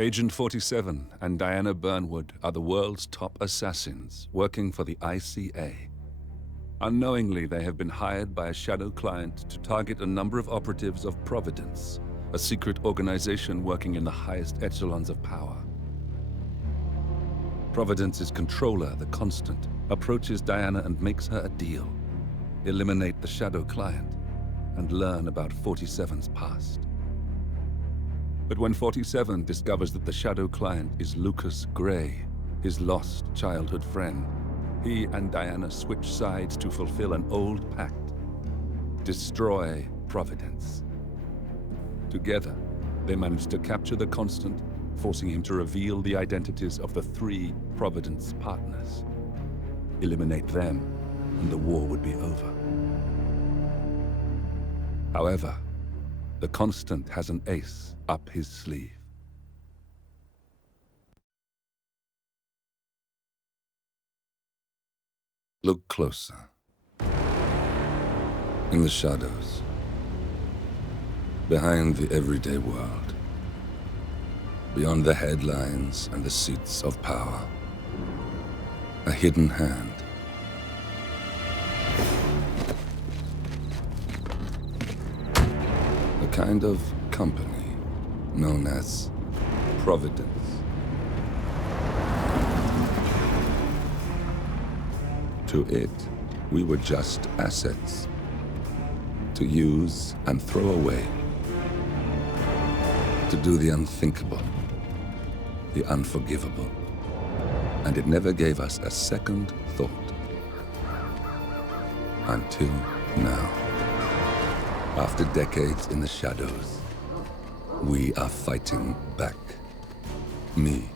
Agent 47 and Diana Burnwood are the world's top assassins working for the ICA. Unknowingly, they have been hired by a shadow client to target a number of operatives of Providence, a secret organization working in the highest echelons of power. Providence's controller, the Constant, approaches Diana and makes her a deal. Eliminate the shadow client and learn about 47's past. But when 47 discovers that the shadow client is Lucas Gray, his lost childhood friend, he and Diana switch sides to fulfill an old pact: destroy Providence. Together, they manage to capture the Constant, forcing him to reveal the identities of the 3 Providence partners. Eliminate them, and the war would be over. However, the Constant has an ace up his sleeve. Look closer. In the shadows. Behind the everyday world. Beyond the headlines and the seats of power. A hidden hand. A kind of company known as Providence. To it, we were just assets. To use and throw away. To do the unthinkable. The unforgivable. And it never gave us a second thought. Until now. After decades in the shadows, we are fighting back. Me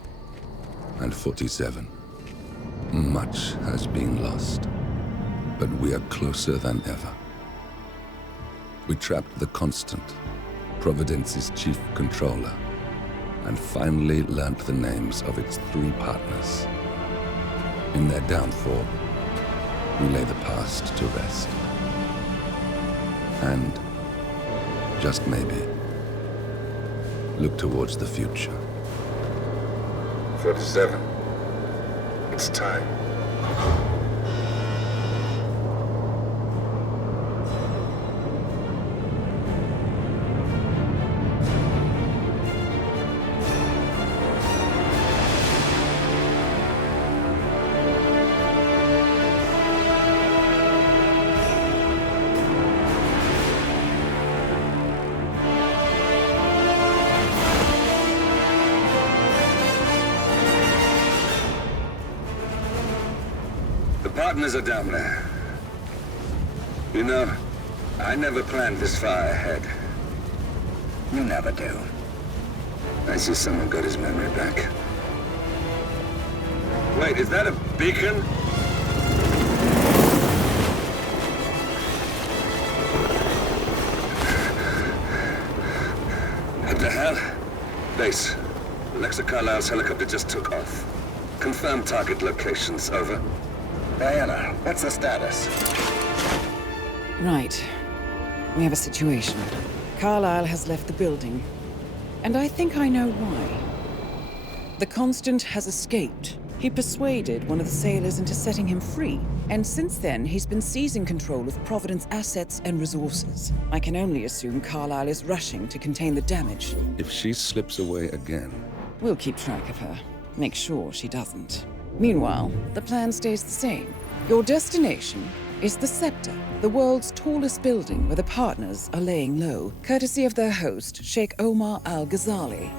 and 47. Much has been lost, but we are closer than ever. We trapped the Constant, Providence's chief controller, and finally learnt the names of its 3 partners. In their downfall, we lay the past to rest. And, just maybe, look towards the future. 47. It's time. Partners are down there. You know, I never planned this far ahead. You never do. I see someone got his memory back. Wait, is that a beacon? What the hell? Base. Alexa Carlisle's helicopter just took off. Confirm target locations, over. Diana, what's the status? Right. We have a situation. Carlisle has left the building. And I think I know why. The Constant has escaped. He persuaded one of the sailors into setting him free. And since then, he's been seizing control of Providence assets and resources. I can only assume Carlisle is rushing to contain the damage. If she slips away again... We'll keep track of her. Make sure she doesn't. Meanwhile, the plan stays the same. Your destination is the Scepter, the world's tallest building where the partners are laying low, courtesy of their host, Sheikh Omar Al-Ghazali.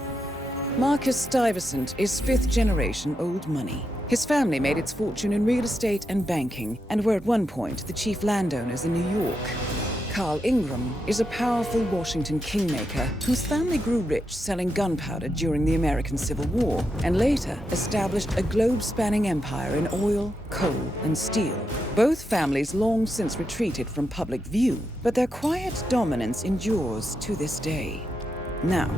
Marcus Stuyvesant is 5th-generation old money. His family made its fortune in real estate and banking, and were at one point the chief landowners in New York. Carl Ingram is a powerful Washington kingmaker whose family grew rich selling gunpowder during the American Civil War, and later established a globe-spanning empire in oil, coal, and steel. Both families long since retreated from public view, but their quiet dominance endures to this day. Now,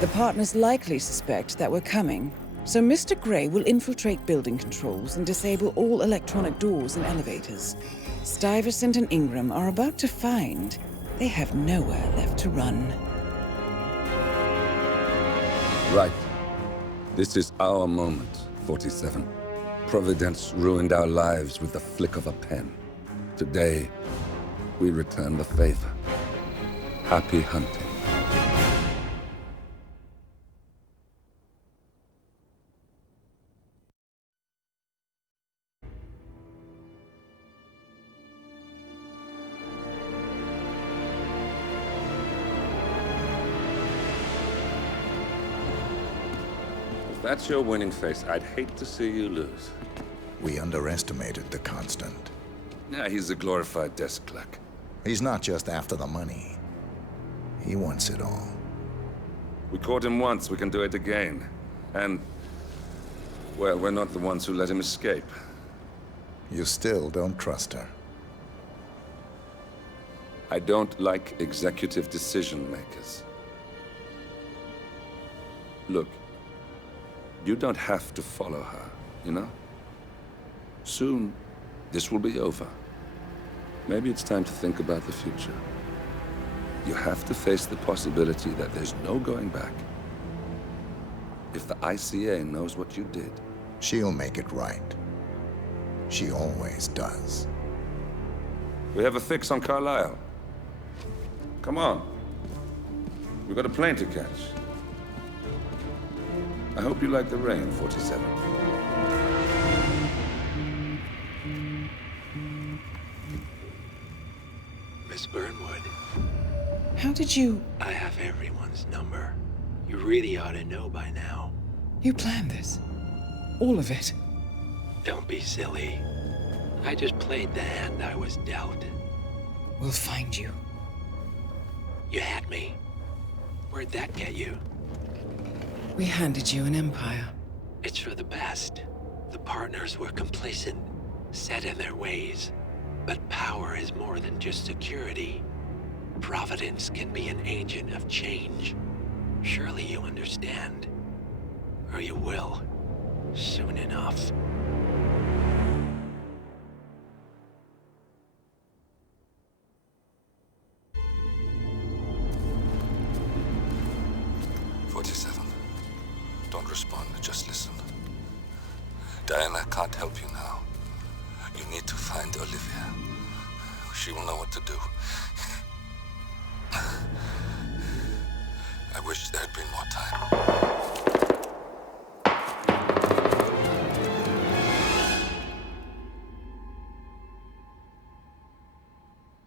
the partners likely suspect that we're coming, so Mr. Gray will infiltrate building controls and disable all electronic doors and elevators. Stuyvesant and Ingram are about to find they have nowhere left to run. Right. This is our moment, 47. Providence ruined our lives with the flick of a pen. Today, we return the favor. Happy hunting. If that's your winning face, I'd hate to see you lose. We underestimated the Constant. Yeah, he's a glorified desk clerk. He's not just after the money. He wants it all. We caught him once, we can do it again. And, well, we're not the ones who let him escape. You still don't trust her. I don't like executive decision makers. Look, you don't have to follow her, you know? Soon, this will be over. Maybe it's time to think about the future. You have to face the possibility that there's no going back. If the ICA knows what you did... She'll make it right. She always does. We have a fix on Carlisle. Come on. We've got a plane to catch. I hope you like the rain, 47. Miss Burnwood. How did you... I have everyone's number. You really ought to know by now. You planned this? All of it? Don't be silly. I just played the hand I was dealt. We'll find you. You had me. Where'd that get you? We handed you an empire. It's for the best. The partners were complacent, set in their ways. But power is more than just security. Providence can be an agent of change. Surely you understand. Or you will. Soon enough. Don't respond, just listen. Diana can't help you now. You need to find Olivia. She will know what to do. I wish there had been more time.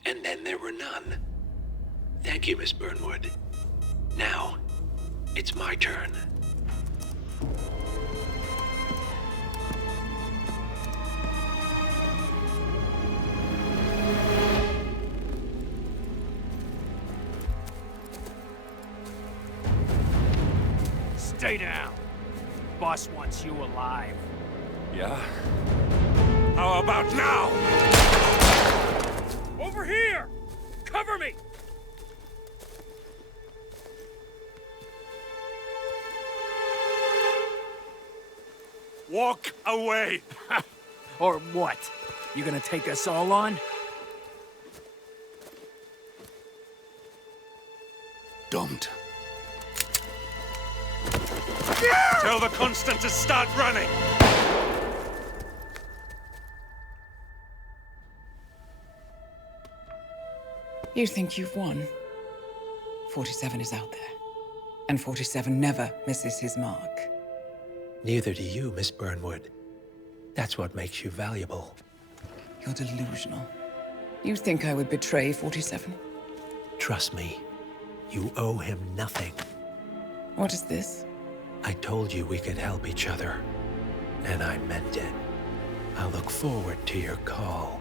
And then there were none. Thank you, Miss Burnwood. Now, it's my turn. Stay down. Boss wants you alive. Yeah? How about now? Over here! Cover me! Walk away! Or what? You gonna take us all on? Don't. Tell the Constant to start running! You think you've won? 47 is out there. And 47 never misses his mark. Neither do you, Miss Burnwood. That's what makes you valuable. You're delusional. You think I would betray 47? Trust me, you owe him nothing. What is this? I told you we could help each other, and I meant it. I'll look forward to your call.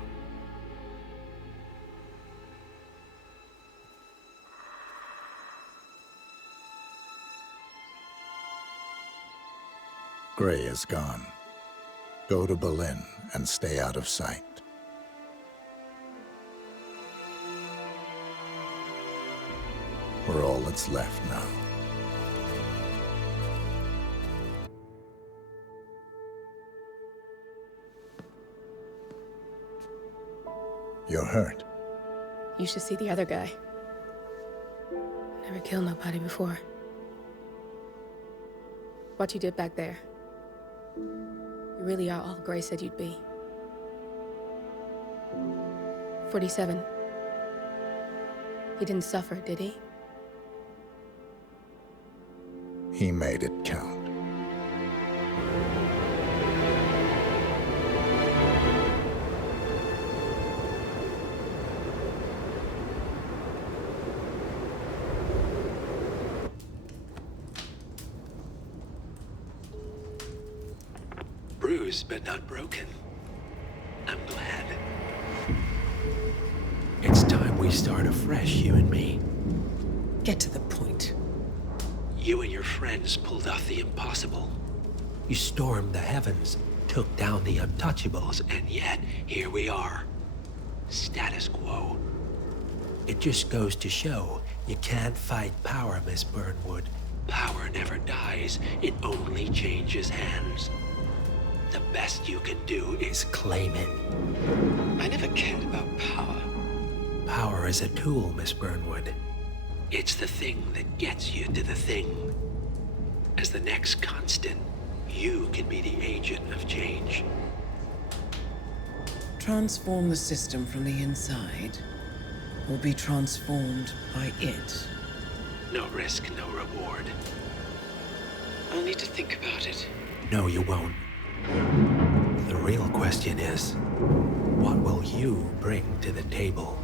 Gray is gone. Go to Berlin and stay out of sight. We're all that's left now. You're hurt. You should see the other guy. Never killed nobody before. what you did back there. You really are all Gray said you'd be. 47. He didn't suffer, did he? He made it count. Bruised but not broken. I'm glad. It's time we start afresh, you and me. Get to the point. You and your friends pulled off the impossible. You stormed the heavens, took down the untouchables, and yet here we are. Status quo. It just goes to show you can't fight power, Miss Burnwood. Power never dies, it only changes hands. The best you can do is claim it. I never cared about power. Power is a tool, Miss Burnwood. It's the thing that gets you to the thing. As the next constant, you can be the agent of change. Transform the system from the inside, or be transformed by it. No risk, no reward. I'll need to think about it. No, you won't. The real question is, what will you bring to the table?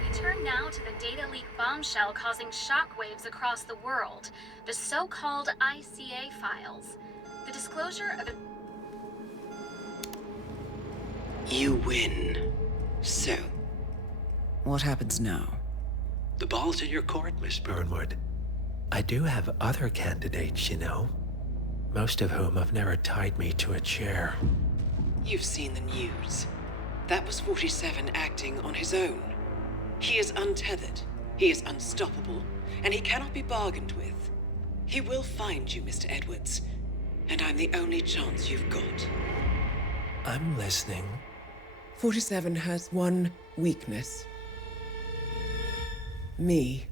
We turn now to the data leak bombshell causing shockwaves across the world, the so-called ICA files. The disclosure of You win. So, what happens now? The ball's in your court, Miss Burnwood. I do have other candidates, you know. Most of whom have never tied me to a chair. You've seen the news. That was 47 acting on his own. He is untethered, he is unstoppable, and he cannot be bargained with. He will find you, Mr. Edwards, and I'm the only chance you've got. I'm listening. 47 has one weakness. Me.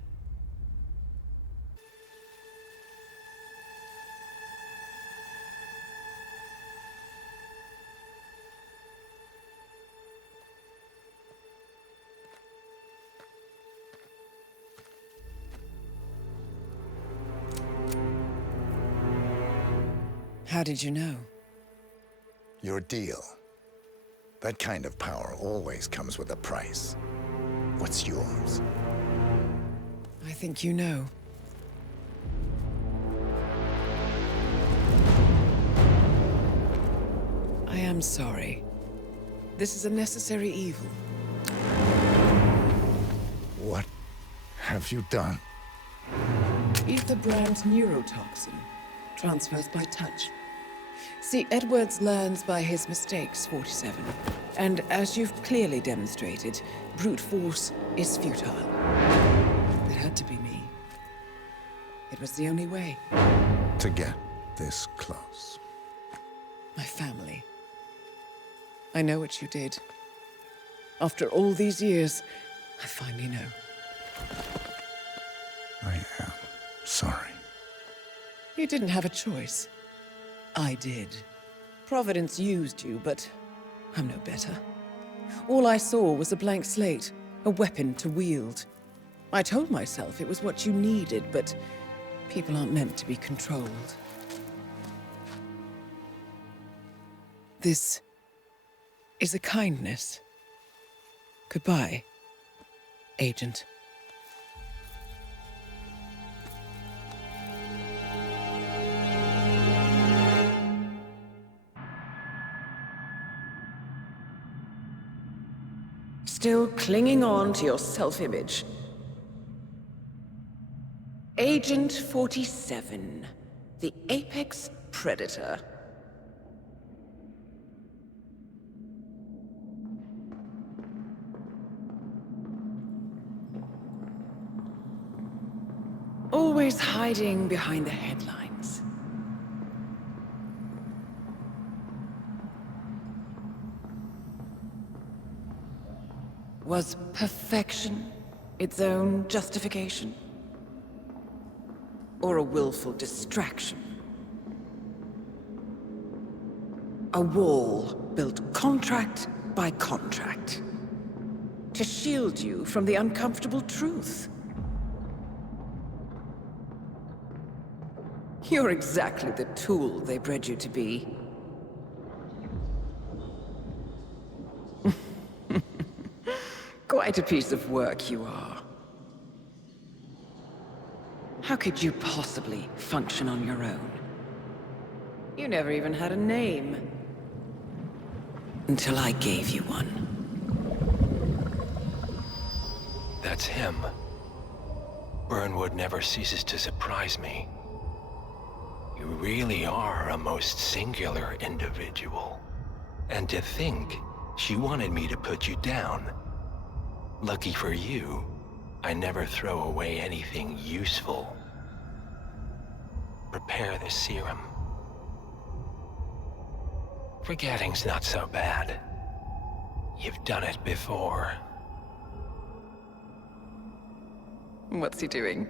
How did you know? Your deal. That kind of power always comes with a price. What's yours? I think you know. I am sorry. This is a necessary evil. What have you done? Ether brand neurotoxin. Transfers by touch. See, Edwards learns by his mistakes, 47. And as you've clearly demonstrated, brute force is futile. It had to be me. It was the only way. To get this close. My family. I know what you did. After all these years, I finally know. I am sorry. You didn't have a choice. I did. Providence used you, but I'm no better. All I saw was a blank slate, a weapon to wield. I told myself it was what you needed, but people aren't meant to be controlled. This is a kindness. Goodbye, Agent. Still clinging on to your self-image. Agent 47, the apex predator. Always hiding behind the headlines. Was perfection its own justification? Or a willful distraction? A wall built contract by contract to shield you from the uncomfortable truth. You're exactly the tool they bred you to be. Quite a piece of work you are. How could you possibly function on your own? You never even had a name. Until I gave you one. That's him. Burnwood never ceases to surprise me. You really are a most singular individual. And to think she wanted me to put you down. Lucky for you, I never throw away anything useful. Prepare the serum. Forgetting's not so bad. You've done it before. What's he doing?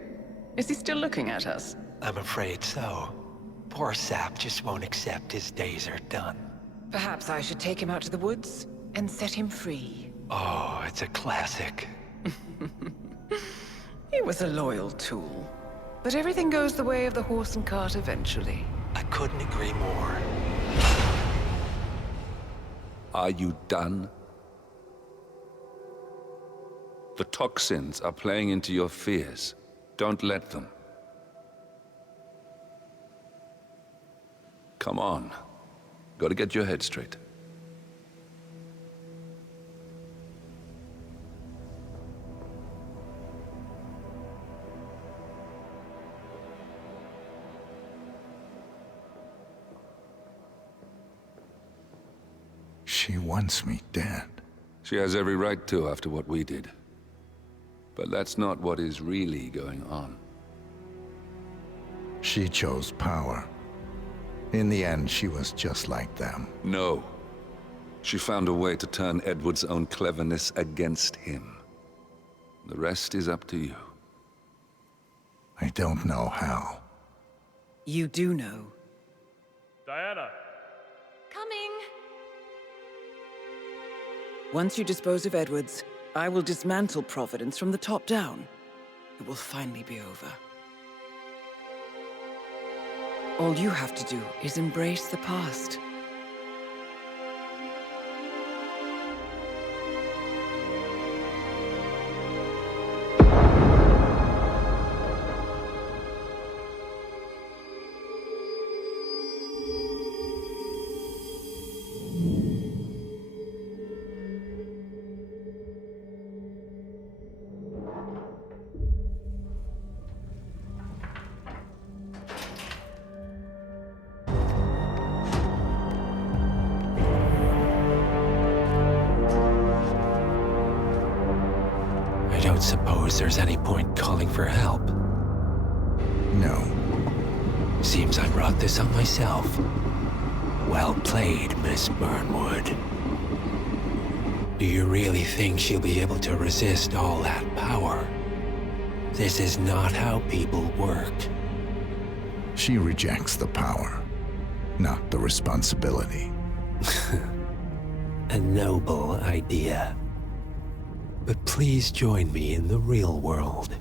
Is he still looking at us? I'm afraid so. Poor Sap just won't accept his days are done. Perhaps I should take him out to the woods and set him free. Oh, it's a classic. He was a loyal tool. But everything goes the way of the horse and cart eventually. I couldn't agree more. Are you done? The toxins are playing into your fears. Don't let them. Come on. Gotta get your head straight. She wants me dead. She has every right to after what we did. But that's not what is really going on. She chose power. In the end, she was just like them. No. She found a way to turn Edward's own cleverness against him. The rest is up to you. I don't know how. You do know. Diana! Coming! Once you dispose of Edwards, I will dismantle Providence from the top down. It will finally be over. All you have to do is embrace the past. I don't suppose there's any point calling for help. No. Seems I brought this on myself. Well played, Miss Burnwood. Do you really think she'll be able to resist all that power? This is not how people work. She rejects the power, not the responsibility. A noble idea. But please join me in the real world.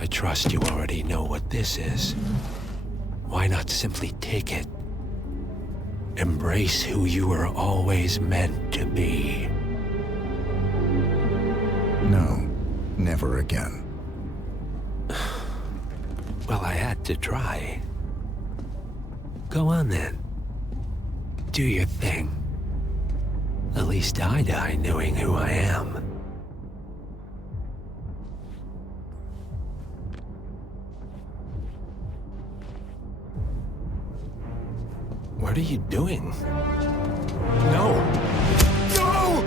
I trust you already know what this is. Why not simply take it? Embrace who you were always meant to be. No, never again. Well, I had to try. Go on then. Do your thing. At least I die knowing who I am. What are you doing? No! No!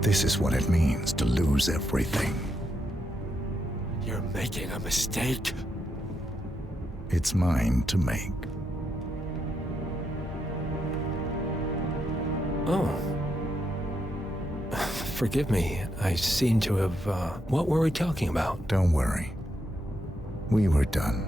This is what it means to lose everything. You're making a mistake. It's mine to make. Oh, Forgive me. I seem to have, What were we talking about? Don't worry. We were done.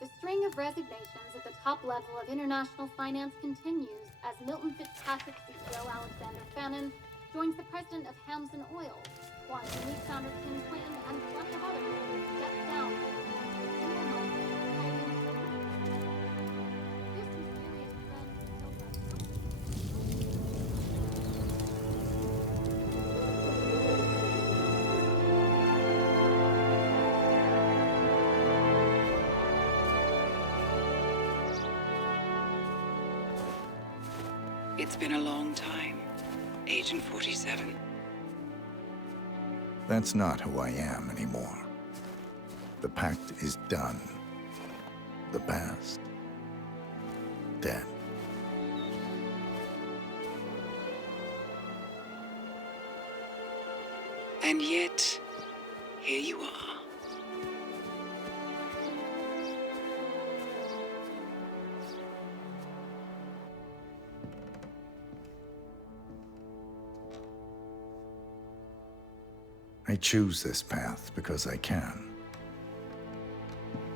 The string of resignations at the top level of international finance continues as Milton Fitzpatrick CEO Alexander Fannin joins the president of Hamson Oil, Quantum Leap founder Tim Quinn, and plenty of others who step down. It's been a long time, Agent 47. That's not who I am anymore. The pact is done. The past, dead. And yet, here you are. I choose this path because I can.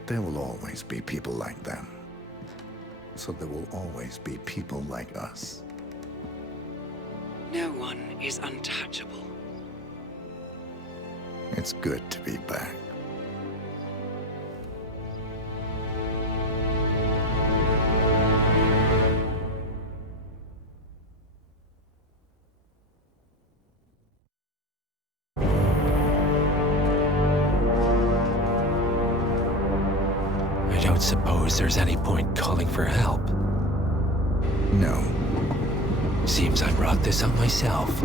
There will always be people like them. So there will always be people like us. No one is untouchable. It's good to be back. I don't suppose there's any point calling for help. No. Seems I brought this on myself.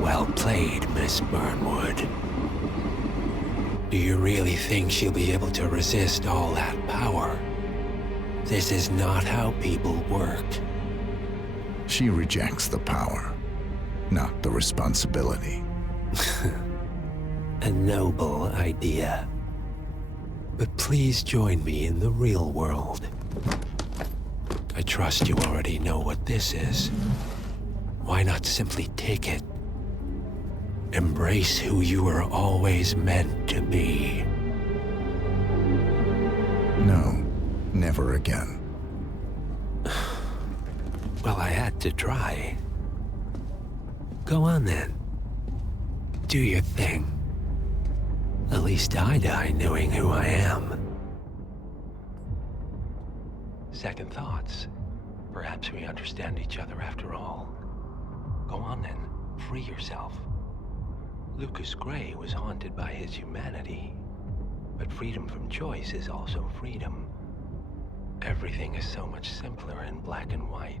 Well played, Miss Burnwood. Do you really think she'll be able to resist all that power? This is not how people work. She rejects the power, not the responsibility. A noble idea. But please join me in the real world. I trust you already know what this is. Why not simply take it? Embrace who you were always meant to be. No, never again. Well, I had to try. Go on then. Do your thing. At least I die knowing who I am. Second thoughts. Perhaps we understand each other after all. Go on then. Free yourself. Lucas Gray was haunted by his humanity. But freedom from choice is also freedom. Everything is so much simpler in black and white.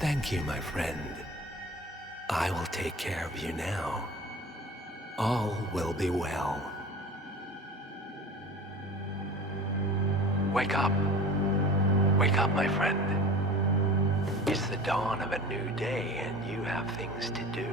Thank you, my friend. I will take care of you now. All will be well. Wake up. Wake up, my friend. It's the dawn of a new day, and you have things to do.